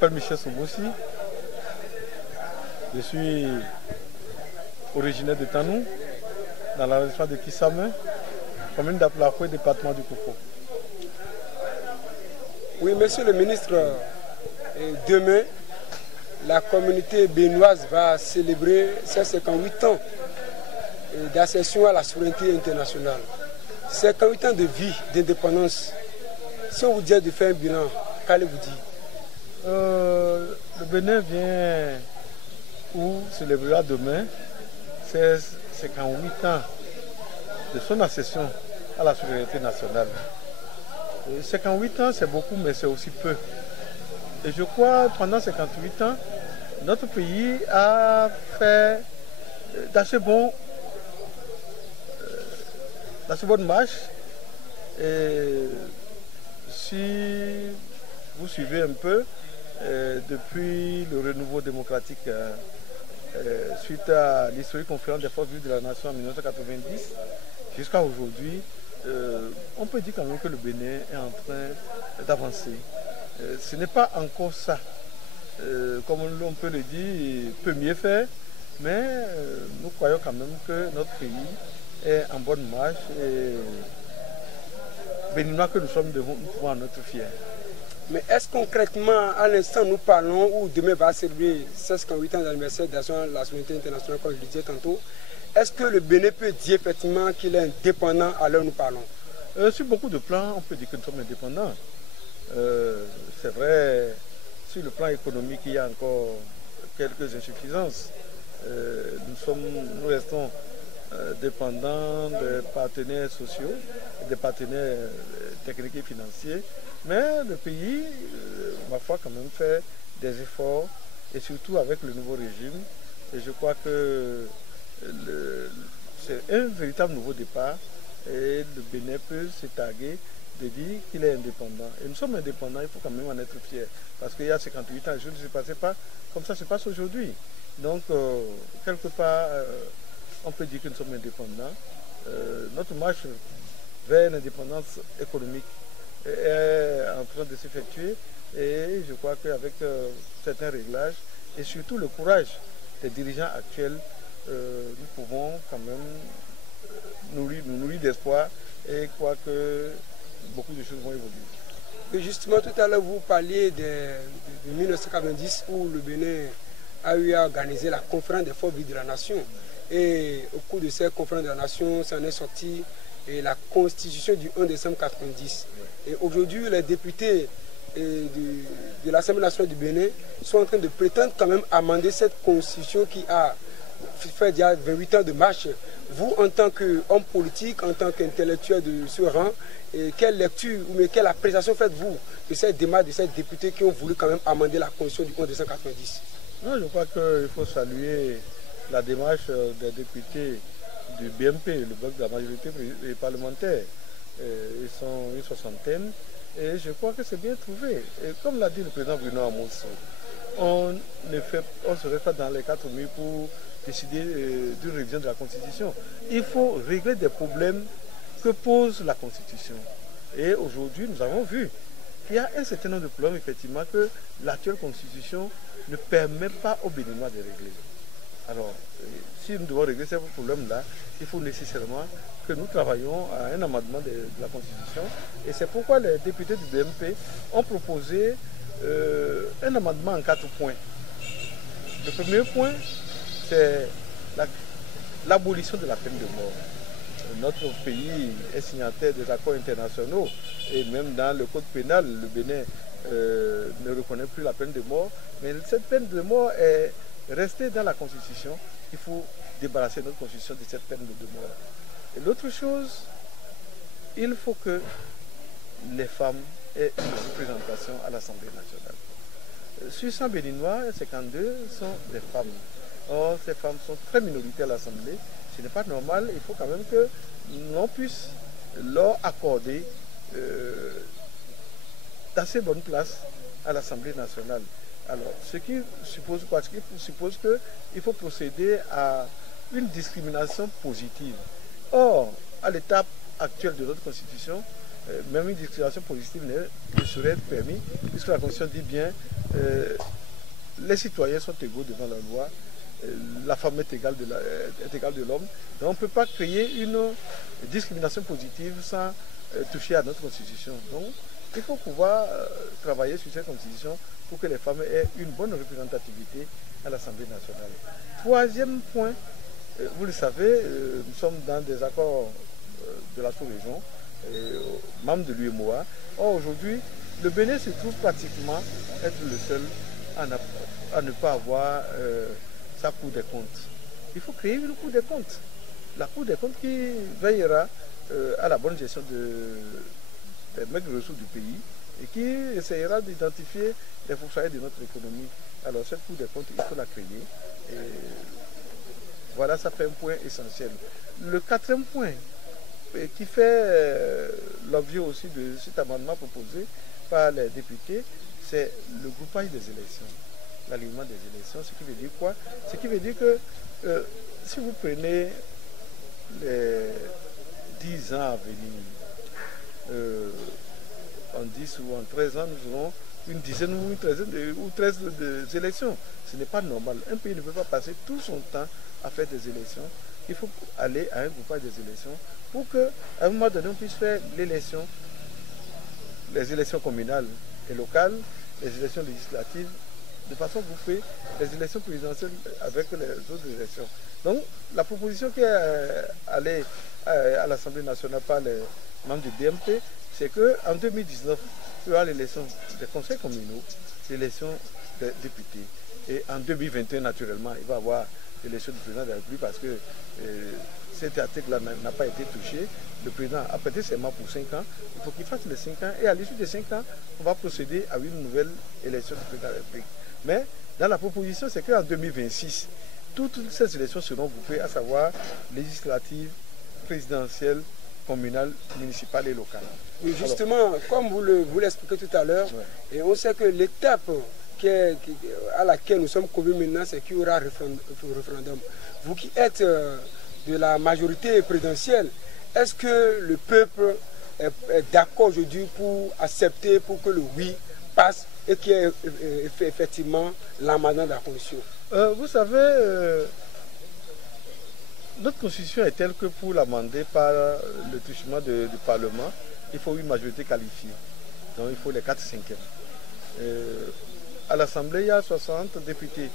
m'appelle Michel Soubossi. Je suis originaire de Tanou, dans l'arrondissement de Kissamé, commune d'Aplafoué, département du Koufou. Oui, monsieur le ministre, demain, la communauté béninoise va célébrer ses 58 ans d'accession à la souveraineté internationale. 58 ans de vie, d'indépendance. Si on vous dit de faire un bilan, qu'allez-vous dire? Le Bénin vient ou célébrera demain ses 58 ans de son accession à la souveraineté nationale. 58 ans, c'est beaucoup, mais c'est aussi peu. Et je crois que pendant 58 ans, notre pays a fait d'assez bonnes marches. Et si vous suivez un peu, depuis le renouveau démocratique, suite à l'historique conférence des forces vives de la nation en 1990, jusqu'à aujourd'hui, on peut dire quand même que le Bénin est en train d'avancer. Ce n'est pas encore ça. Comme on peut le dire, peut mieux faire, mais nous croyons quand même que notre pays est en bonne marche et Béninois que nous sommes devons pouvoir en être fiers. Mais est-ce concrètement, à l'instant nous parlons, ou demain va célébrer 58 ans d'anniversaire de la souveraineté internationale, comme je le disais tantôt, est-ce que le Bénin peut dire effectivement qu'il est indépendant à l'heure où nous parlons? Sur beaucoup de plans, on peut dire que nous sommes indépendants. C'est vrai, sur le plan économique, il y a encore quelques insuffisances. Nous restons dépendants des partenaires sociaux, des partenaires techniques et financiers. Mais le pays, ma foi, quand même fait des efforts, et surtout avec le nouveau régime. Et je crois que c'est un véritable nouveau départ. Et le Bénin peut se targuer de dire qu'il est indépendant. Et nous sommes indépendants, il faut quand même en être fiers. Parce qu'il y a 58 ans, les choses ne se passaient pas comme ça se passe aujourd'hui. Donc, quelque part, on peut dire que nous sommes indépendants. Notre marche vers l'indépendance économique est en train de s'effectuer. Et je crois qu'avec certains réglages, et surtout le courage des dirigeants actuels, nous pouvons quand même nous nourrir d'espoir et croire que beaucoup de choses vont évoluer. Et justement, tout à l'heure, vous parliez de 1990 où le Bénin a eu à organiser la conférence des forces vives de la nation. Et au cours de cette conférence de la nation, ça en est sorti la constitution du 1 décembre 1990. Et aujourd'hui, les députés de l'Assemblée nationale du Bénin sont en train de prétendre quand même amender cette constitution qui a fait déjà 28 ans de marche. Vous, en tant qu'homme politique, en tant qu'intellectuel de ce rang, quelle lecture ou quelle appréciation faites-vous de cette démarche de ces députés qui ont voulu quand même amender la constitution du 11 décembre 1990? Non, je crois qu'il faut saluer la démarche des députés du BMP, le bloc de la majorité parlementaire. Ils sont une soixantaine et je crois que c'est bien trouvé. Et comme l'a dit le président Bruno Amos, on ne serait pas dans les 4 murs pour décider d'une révision de la Constitution. Il faut régler des problèmes que pose la Constitution. Et aujourd'hui, nous avons vu qu'il y a un certain nombre de problèmes, effectivement, que l'actuelle Constitution ne permet pas aux Béninois de régler. Alors, si nous devons régler ces problèmes-là, il faut nécessairement que nous travaillions à un amendement de la Constitution. Et c'est pourquoi les députés du BMP ont proposé un amendement en 4 points. Le premier point, c'est l'abolition de la peine de mort. Notre pays est signataire des accords internationaux et même dans le code pénal, le Bénin ne reconnaît plus la peine de mort. Mais cette peine de mort est restée dans la Constitution. Il faut débarrasser notre Constitution de cette peine de mort. Et l'autre chose, il faut que les femmes aient une représentation à l'Assemblée nationale. Sur 100 Béninois, 52 sont des femmes. Or, ces femmes sont très minoritaires à l'Assemblée. Ce n'est pas normal. Il faut quand même que l'on puisse leur accorder d'assez bonnes places à l'Assemblée nationale. Alors, ce qui suppose quoi? Ce qui suppose qu'il faut procéder à une discrimination positive. Or, à l'étape actuelle de notre Constitution, même une discrimination positive ne saurait être permise, puisque la Constitution dit bien les citoyens sont égaux devant la loi, la femme est égale de l'homme. Donc on ne peut pas créer une discrimination positive sans toucher à notre Constitution. Donc il faut pouvoir travailler sur cette Constitution pour que les femmes aient une bonne représentativité à l'Assemblée nationale. Troisième point, vous le savez, nous sommes dans des accords de la sous-région, membres de l'UEMOA. Or aujourd'hui, le Bénin se trouve pratiquement être le seul à ne pas avoir sa Cour des comptes. Il faut créer une Cour des comptes. La Cour des comptes qui veillera à la bonne gestion des maigres ressources du pays et qui essayera d'identifier les fonctionnaires de notre économie. Alors cette Cour des comptes, il faut la créer. Et voilà, ça fait un point essentiel. Le quatrième point qui fait l'objet aussi de cet amendement proposé par les députés, c'est le groupage des élections, l'alignement des élections. Ce qui veut dire quoi? Ce qui veut dire que si vous prenez les 10 ans à venir, en 10 ou en 13 ans, nous aurons une dizaine ou une treizaine ou 13 élections. Ce n'est pas normal. Un pays ne peut pas passer tout son temps à faire des élections. Il faut aller à un groupage des élections pour qu'à un moment donné, on puisse faire l'élection, les élections communales et locales, les élections législatives, de façon groupée, les élections présidentielles avec les autres élections. Donc, la proposition qui est allée à l'Assemblée nationale par les membres du BMP, c'est qu'en 2019, il y aura l'élection des conseils communaux, l'élection des députés. Et en 2021, naturellement, il va y avoir l'élection du président de la République parce que cet article-là n'a pas été touché. Le président a prêté serment pour 5 ans. Il faut qu'il fasse les 5 ans. Et à l'issue des 5 ans, on va procéder à une nouvelle élection du président de la République. Mais dans la proposition, c'est qu'en 2026, toutes ces élections seront groupées, à savoir législatives, présidentielles, communales, municipales et locales. Oui, justement, alors, comme vous l'expliquez tout à l'heure, ouais. Et on sait que l'étape à laquelle nous sommes convenus maintenant, c'est qu'il y aura un référendum. Vous qui êtes de la majorité présidentielle, est-ce que le peuple est d'accord aujourd'hui pour accepter, pour que le oui passe et qu'il y ait effectivement l'amendement de la Constitution? Vous savez, notre Constitution est telle que pour l'amender par le truchement du Parlement, il faut une majorité qualifiée. Donc il faut les 4/5. À l'Assemblée, il y a 60 députés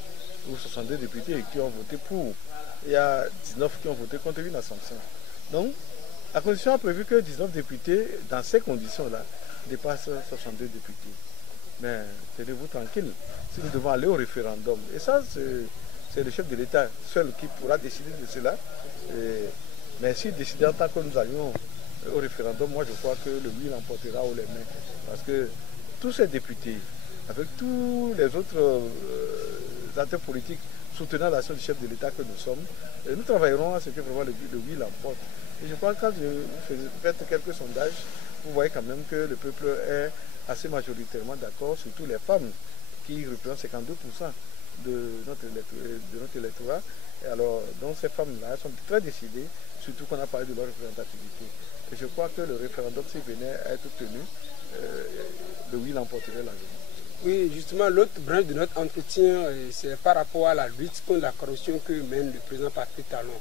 ou 62 députés qui ont voté pour. Il y a 19 qui ont voté contre une abstention. Donc, la Constitution a prévu que 19 députés, dans ces conditions-là, dépassent 62 députés. Mais tenez-vous tranquille, si nous devons aller au référendum, et ça, c'est le chef de l'État seul qui pourra décider de cela. Mais s'il décide en tant que nous allions au référendum, moi je crois que le oui l'emportera haut les mains. Parce que tous ces députés, avec tous les autres acteurs politiques soutenant l'action du chef de l'État que nous sommes, nous travaillerons à ce que vraiment le oui l'emporte. Et je crois que quand je fais quelques sondages, vous voyez quand même que le peuple est assez majoritairement d'accord, surtout les femmes qui représentent 52% de notre électorat. Et alors, donc ces femmes-là sont très décidées, surtout qu'on a parlé de leur représentativité. Et je crois que le référendum, s'il venait à être tenu, le oui l'emporterait largement. Oui, justement, l'autre branche de notre entretien, c'est par rapport à la lutte contre la corruption que mène le président Patrick Talon.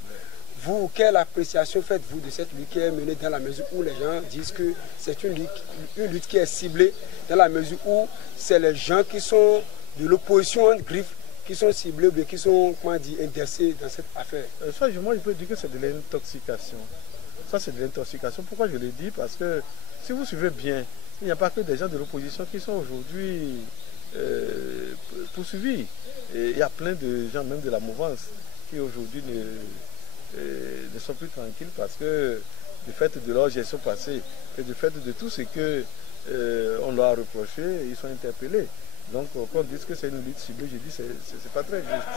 Vous, quelle appréciation faites-vous de cette lutte qui est menée dans la mesure où les gens disent que c'est une lutte qui est ciblée, dans la mesure où c'est les gens qui sont de l'opposition en griffe qui sont ciblés, mais qui sont, comment dire, intéressés dans cette affaire? Ça, moi, je peux dire que c'est de l'intoxication. Ça, c'est de l'intoxication. Pourquoi je le dis? Parce que si vous suivez bien, il n'y a pas que des gens de l'opposition qui sont aujourd'hui poursuivis. Et il y a plein de gens, même de la mouvance, qui aujourd'hui ne sont plus tranquilles parce que du fait de leur gestion passée et du fait de tout ce qu'on leur a reproché, ils sont interpellés. Donc, quand on dit que c'est une lutte ciblée, je dis que ce n'est pas très juste.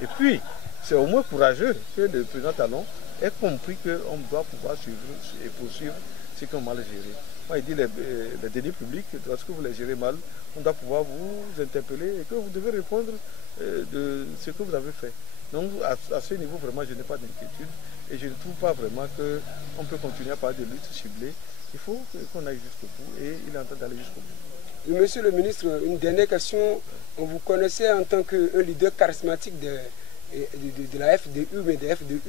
Et puis, c'est au moins courageux que le président Talon ait compris qu'on doit pouvoir suivre et poursuivre ceux qui ont mal géré. Moi, il dit les deniers publics, lorsque vous les gérez mal, on doit pouvoir vous interpeller et que vous devez répondre de ce que vous avez fait. Donc, à ce niveau, vraiment, je n'ai pas d'inquiétude. Et je ne trouve pas vraiment qu'on peut continuer à parler de lutte ciblée. Il faut qu'on aille jusqu'au bout et il est en train d'aller jusqu'au bout. Monsieur le ministre, une dernière question. Vous connaissez en tant qu'un leader charismatique de la FDU, mais de FDU.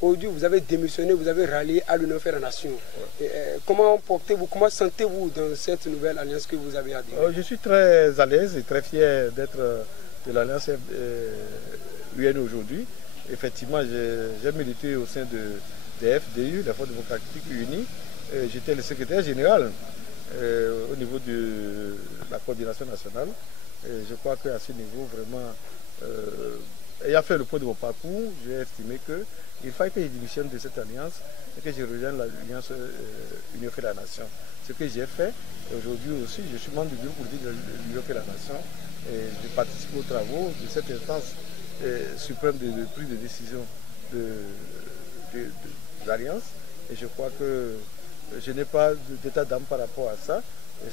Aujourd'hui, vous avez démissionné, vous avez rallié à l'Union fait la Nation. Comment portez-vous, comment sentez-vous dans cette nouvelle alliance que vous avez adhéré? Je suis très à l'aise et très fier d'être de l'alliance UN aujourd'hui. Effectivement, j'ai milité au sein de FDU, la Force démocratique unie. J'étais le secrétaire général au niveau de la coordination nationale. Et je crois qu'à ce niveau, vraiment, ayant fait le point de mon parcours, j'ai estimé qu'il fallait que je démissionne de cette alliance et que je rejoigne l'alliance Union fait la Nation. Ce que j'ai fait, aujourd'hui aussi, je suis membre du bureau politique de l'Union fait la Nation et je participe aux travaux de cette instance suprême de prise de décision de l'alliance. Et je crois que je n'ai pas d'état d'âme par rapport à ça.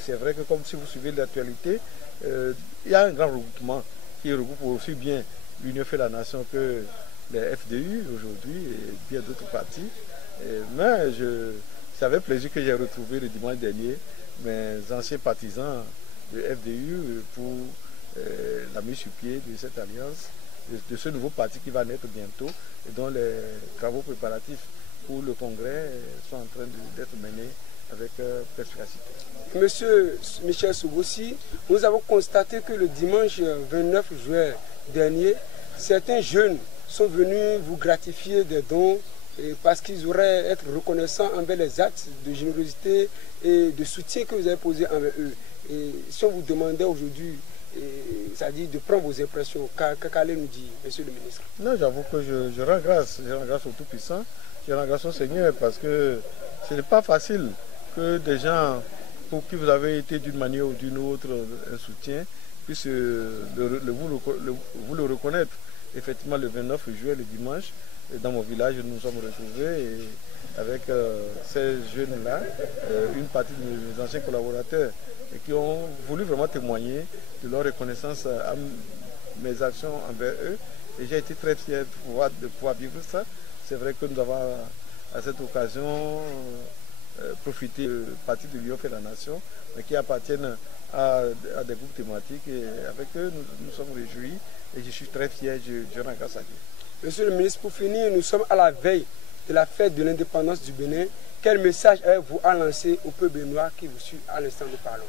C'est vrai que comme si vous suivez l'actualité, il y a un grand regroupement qui regroupe aussi bien l'Union fait la Nation que les FDU aujourd'hui et bien d'autres partis. Mais c'est avec plaisir que j'ai retrouvé le dimanche dernier mes anciens partisans de FDU pour la mise sur pied de cette alliance, de ce nouveau parti qui va naître bientôt et dont les travaux préparatifs pour le congrès sont en train d'être menés avec perspicacité. Monsieur Michel Soubossi, nous avons constaté que le dimanche 29 juin dernier, certains jeunes sont venus vous gratifier des dons parce qu'ils auraient être reconnaissants envers les actes de générosité et de soutien que vous avez posés envers eux. Et si on vous demandait aujourd'hui, c'est-à-dire de prendre vos impressions, qu'allez nous dire, monsieur le ministre? Non, j'avoue que je rends grâce au Tout-Puissant, je rends grâce au Seigneur parce que ce n'est pas facile que des gens pour qui vous avez été d'une manière ou d'une autre un soutien puissent vous le reconnaître. Effectivement, le 29 juillet, le dimanche, dans mon village, nous nous sommes retrouvés et avec ces jeunes-là, une partie de mes anciens collaborateurs qui ont voulu vraiment témoigner de leur reconnaissance à mes actions envers eux. Et j'ai été très fier de pouvoir vivre ça. C'est vrai que nous avons à cette occasion profité de partie de l'Union fait la Nation, mais qui appartiennent à des groupes thématiques. Et avec eux, nous sommes réjouis et je suis très fier, je rends grâce à Dieu. Monsieur le ministre, pour finir, nous sommes à la veille de la fête de l'indépendance du Bénin. Quel message avez-vous à lancer au peuple béninois qui vous suit à l'instant nous parlons?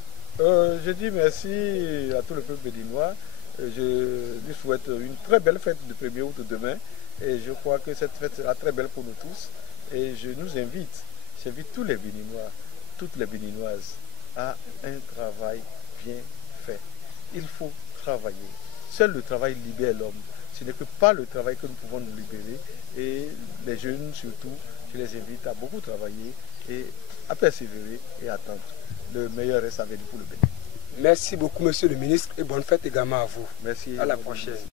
Je dis merci à tout le peuple béninois. Je lui souhaite une très belle fête du 1er août demain. Et je crois que cette fête sera très belle pour nous tous. Et j'invite tous les Béninois, toutes les Béninoises à un travail bien fait. Il faut travailler. Seul le travail libère l'homme. Ce n'est que par le travail que nous pouvons nous libérer. Et les jeunes surtout, je les invite à beaucoup travailler et à persévérer et à attendre. Le meilleur reste à venir pour le Bénin. Merci beaucoup, monsieur le ministre, et bonne fête également à vous. Merci. À la prochaine.